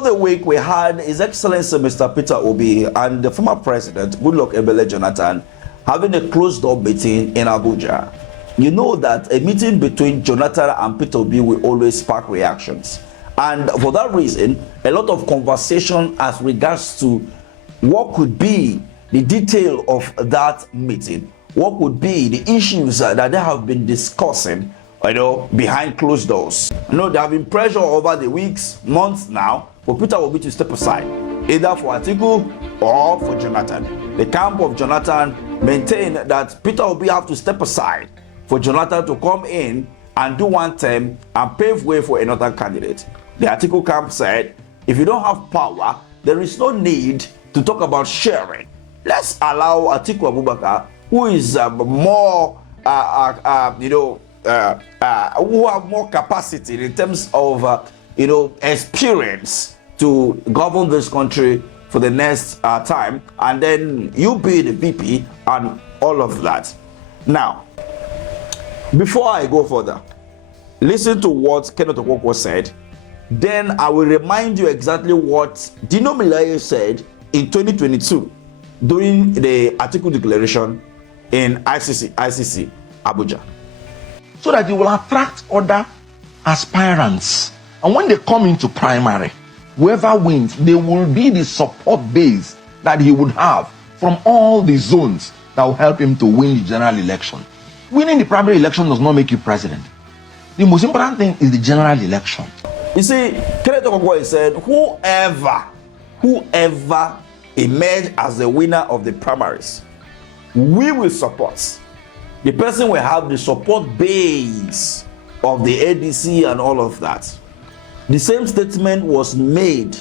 Over the week, we had His Excellency Mr. Peter Obi and the former president, Goodluck Ebele Jonathan, having a closed-door meeting in Abuja. You know that a meeting between Jonathan and Peter Obi will always spark reactions. And for that reason, a lot of conversation as regards to what could be the detail of that meeting, what would be the issues that they have been discussing, behind closed doors. There have been pressure over the weeks, months now, for Peter Obi to step aside, either for Atiku or for Jonathan. The camp of Jonathan maintained that Peter Obi have to step aside for Jonathan to come in and do one term and pave way for another candidate. The Atiku camp said, if you don't have power, there is no need to talk about sharing. Let's allow Atiku Abubakar, who is more, who have more capacity in terms of, experience to govern this country for the next time, and then you be the VP and all of that. Now, before I go further, listen to what Kenneth Okonkwo said. Then I will remind you exactly what Dino Melaye said in 2022 during the Atiku declaration in ICC Abuja. So that it will attract other aspirants. And when they come into primary, whoever wins, they will be the support base that he would have from all the zones that will help him to win the general election. Winning the primary election does not make you president. The most important thing is the general election. You see, Kenneth Okonkwo said, whoever emerge as the winner of the primaries, we will support. The person will have the support base of the ADC and all of that. The same statement was made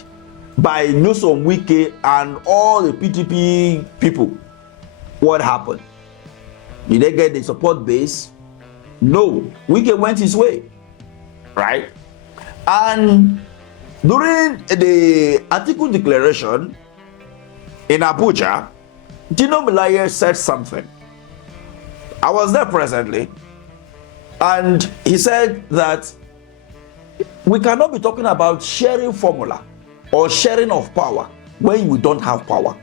by Nyesom Wike and all the PDP people. What happened? Did they get the support base? No. Wike went his way, right? And during the Atiku declaration in Abuja, Dino Melaye said something. I was there presently, and he said that we cannot be talking about sharing formula or sharing of power when we don't have power.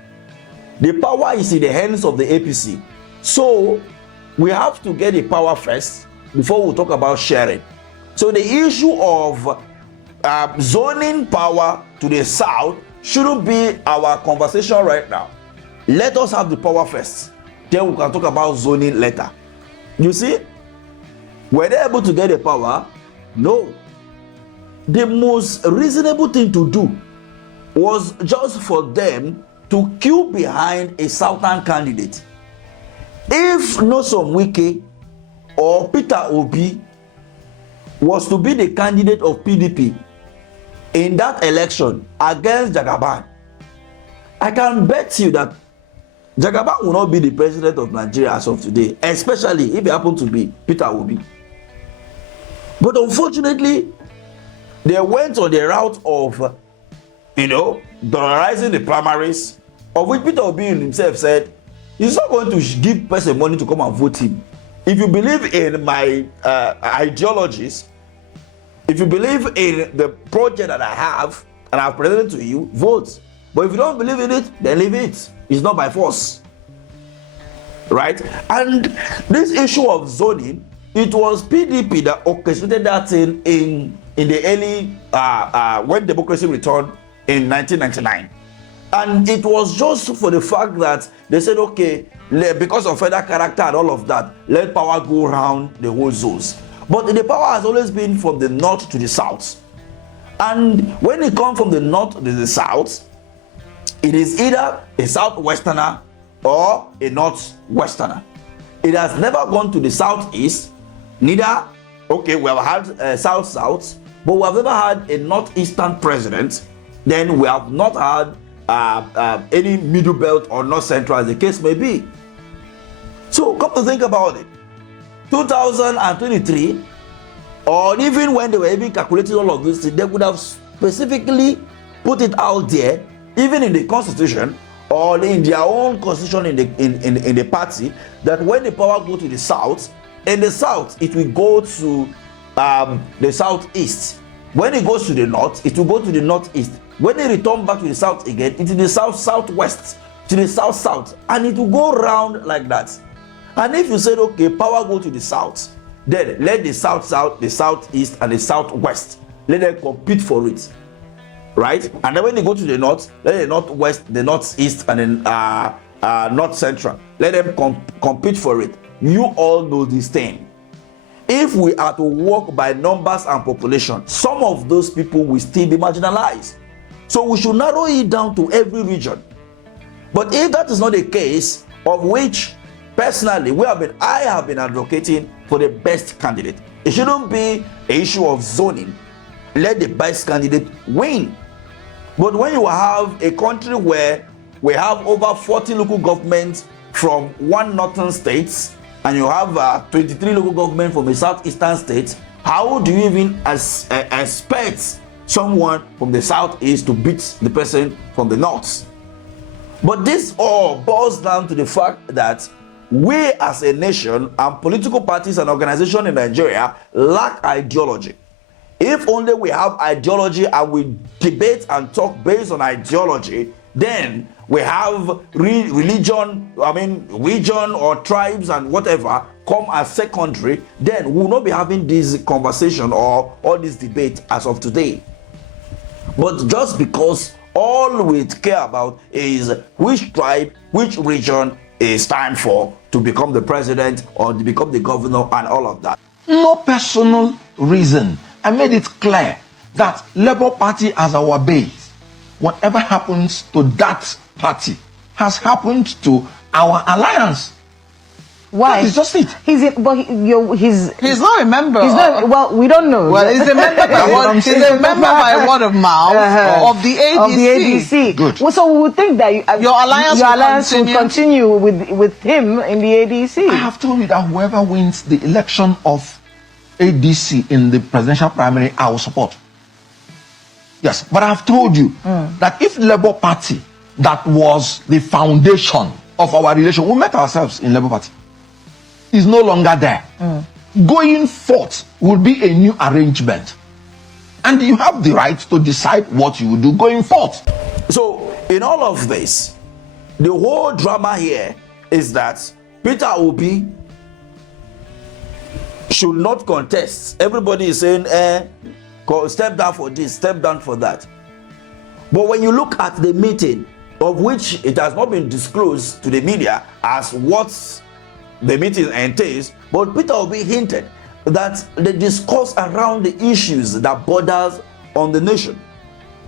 The power is in the hands of the APC. So we have to get the power first before we talk about sharing. So the issue of zoning power to the south shouldn't be our conversation right now. Let us have the power first. Then we can talk about zoning later. You see, were they able to get the power? No. The most reasonable thing to do was just for them to queue behind a southern candidate. If Nyesom Wike or Peter Obi was to be the candidate of PDP in that election against Jagaban, I can bet you that Jagaban will not be the president of Nigeria as of today, especially if it happened to be Peter Obi. But unfortunately, they went on the route of, dollarizing the primaries, of which Peter Obi himself said, he's not going to give person money to come and vote him. If you believe in my ideologies, if you believe in the project that I have and I've presented to you, vote. But if you don't believe in it, then leave it. It's not by force. Right? And this issue of zoning, it was PDP that orchestrated that thing in the early, when democracy returned in 1999. And it was just for the fact that they said, okay, because of federal character and all of that, let power go around the whole zones. But the power has always been from the north to the south. And when it comes from the north to the south, it is either a southwesterner or a northwesterner. It has never gone to the southeast, neither, okay, we have had south-south, but we have never had a northeastern president. Then we have not had any middle belt or north central, as the case may be. So come to think about it, 2023, or even when they were even calculating all of this, they would have specifically put it out there, even in the constitution or in their own constitution in the party, that when the power go to the south, in the south it will go to the southeast. When he goes to the north, it will go to the northeast. When he returns back to the south again, it is the south-southwest, to the south-south, and it will go round like that. And if you said, okay, power go to the south, then let the south-south, the southeast, and the southwest, let them compete for it, right? And then when they go to the north, let the northwest, the northeast, and then north central, let them compete for it. You all know this thing. If we are to work by numbers and population, some of those people will still be marginalized. So we should narrow it down to every region. But if that is not the case, of which personally I have been advocating for the best candidate. It shouldn't be an issue of zoning. Let the best candidate win. But when you have a country where we have over 40 local governments from one northern state, and you have 23 local governments from a southeastern state, how do you even expect someone from the southeast to beat the person from the north? But this all boils down to the fact that we as a nation and political parties and organizations in Nigeria lack ideology. If only we have ideology and we debate and talk based on ideology, then we have region or tribes and whatever come as secondary, then we will not be having this conversation or all this debate as of today. But just because all we care about is which tribe, which region is time for to become the president or to become the governor and all of that. No personal reason. I made it clear that Labour Party as our base. Whatever happens to that party has happened to our alliance. Why? That is just it. He's not a member. He's not. Well, we don't know. Well, he's a member by word. He's a member by word of mouth of the ADC. Of the ADC. Good. Well, so we would think that your alliance will continue with him in the ADC. I have told you that whoever wins the election of ADC in the presidential primary, I will support. Yes, but I have told you that if Labour Party, that was the foundation of our relation, we met ourselves in Labour Party, is no longer there. Going forth will be a new arrangement. And you have the right to decide what you will do going forth. So, in all of this, the whole drama here is that Peter Obi should not contest. Everybody is saying, step down for this, step down for that. But when you look at the meeting, of which it has not been disclosed to the media as what the meeting entails, but Peter Obi hinted that they discuss around the issues that borders on the nation.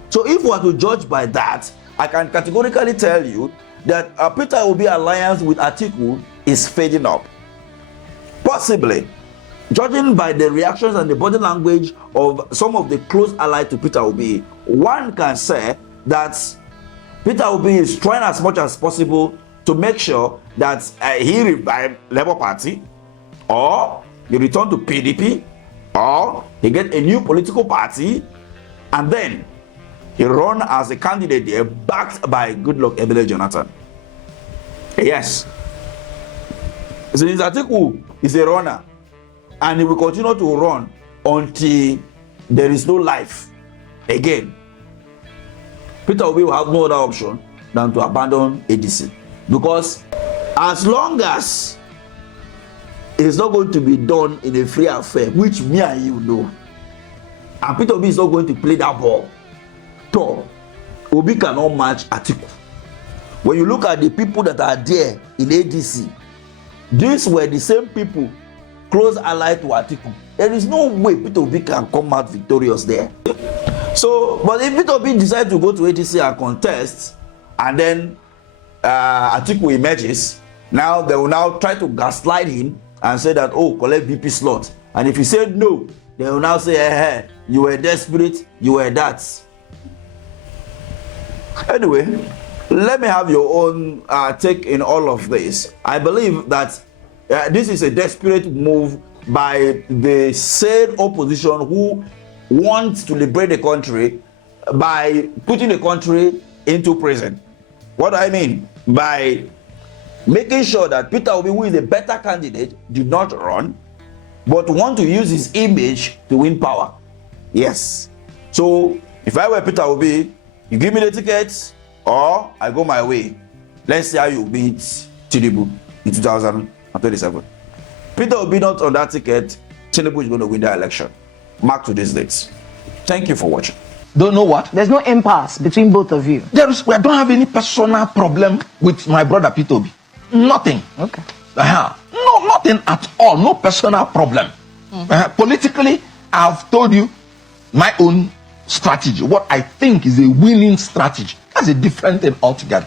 So if we are to judge by that, I can categorically tell you that Peter Obi alliance with Atiku is fading up. Possibly, judging by the reactions and the body language of some of the close allies to Peter Obi, one can say that Peter Obi is trying as much as possible to make sure that he revive Labour Party, or he return to PDP, or he get a new political party, and then he run as a candidate there backed by Goodluck Ebele Jonathan. Yes. Since Atiku is a runner, and he will continue to run until there is no life again, Peter Obi will have no other option than to abandon ADC. Because as long as it's not going to be done in a free affair, which me and you know, and Peter Obi is not going to play that ball, so Obi cannot match Atiku. When you look at the people that are there in ADC, these were the same people close allied to Atiku. There is no way Peter Obi can come out victorious there. So, but if Peter Obi decides to go to ADC and contest, and then Atiku emerges, now they will now try to gaslight him and say that, oh, collect VP slot. And if he said no, they will now say, hey, you were desperate, you were that. Anyway, let me have your own take in all of this. I believe that this is a desperate move by the said opposition who wants to liberate the country by putting the country into prison. What do I mean? By making sure that Peter Obi, who is a better candidate, did not run, but want to use his image to win power. Yes. So if I were Peter Obi, you give me the tickets or I go my way. Let's see how you beat Tinubu in 2027. Peter Obi not on that ticket, Tinubu is going to win the election. Mark to these dates. Thank you for watching. Don't know what? There's no impasse between both of you. I don't have any personal problem with my brother Peter Obi. Nothing. Okay. No, nothing at all. No personal problem. Politically, I've told you my own strategy. What I think is a winning strategy. That's a different thing altogether.